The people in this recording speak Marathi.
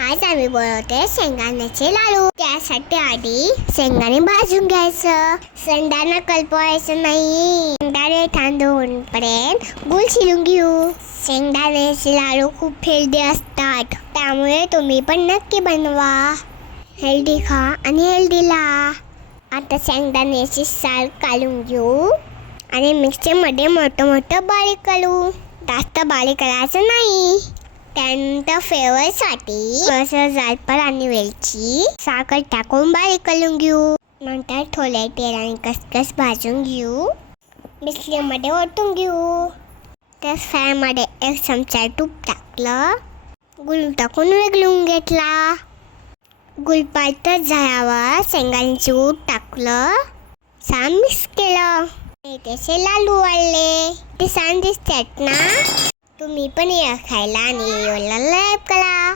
आज आम्ही बनवते शेंगदाण्याचे लाडू. त्यासाठी आधी शेंगदाणे भाजून घ्यायचं. शेंगदाणा कलपवायचं नाही. शेंगदाणे तांदूळ पर्यंत गुळ शिजून घेऊ. शेंगदाण्याचे लाडू खूप हेल्दी असतात, त्यामुळे तुम्ही पण नक्की बनवा. हेल्दी खा आणि हेल्दी ला. आता शेंगदाण्याची साल काढून घेऊ आणि मिक्सरमध्ये मोठं बारीक करू. जास्त बारीक करायचं नाही. त्यानंतर फ्लेवरसाठी थोडंसं जायफळ आणि वेलची साखर टाकून बारीक करून घेऊ. नंतर थोडे तेल आणि खसखस भाजून घेऊ. मिक्सरमध्ये ओतून घेऊ. त्या फ्रायमध्ये 1 चमचा तूप टाकलं. गूळ टाकून वेगळून घेतला. गूळ पातळ झाल्यावर शेंगदाण्याचे कूट टाकलं. छान मिक्स केलं. त्याचे लाडू वाढले. ते छान दिसतात ना. तुम्ही पण या खायला आणि लाईक करा.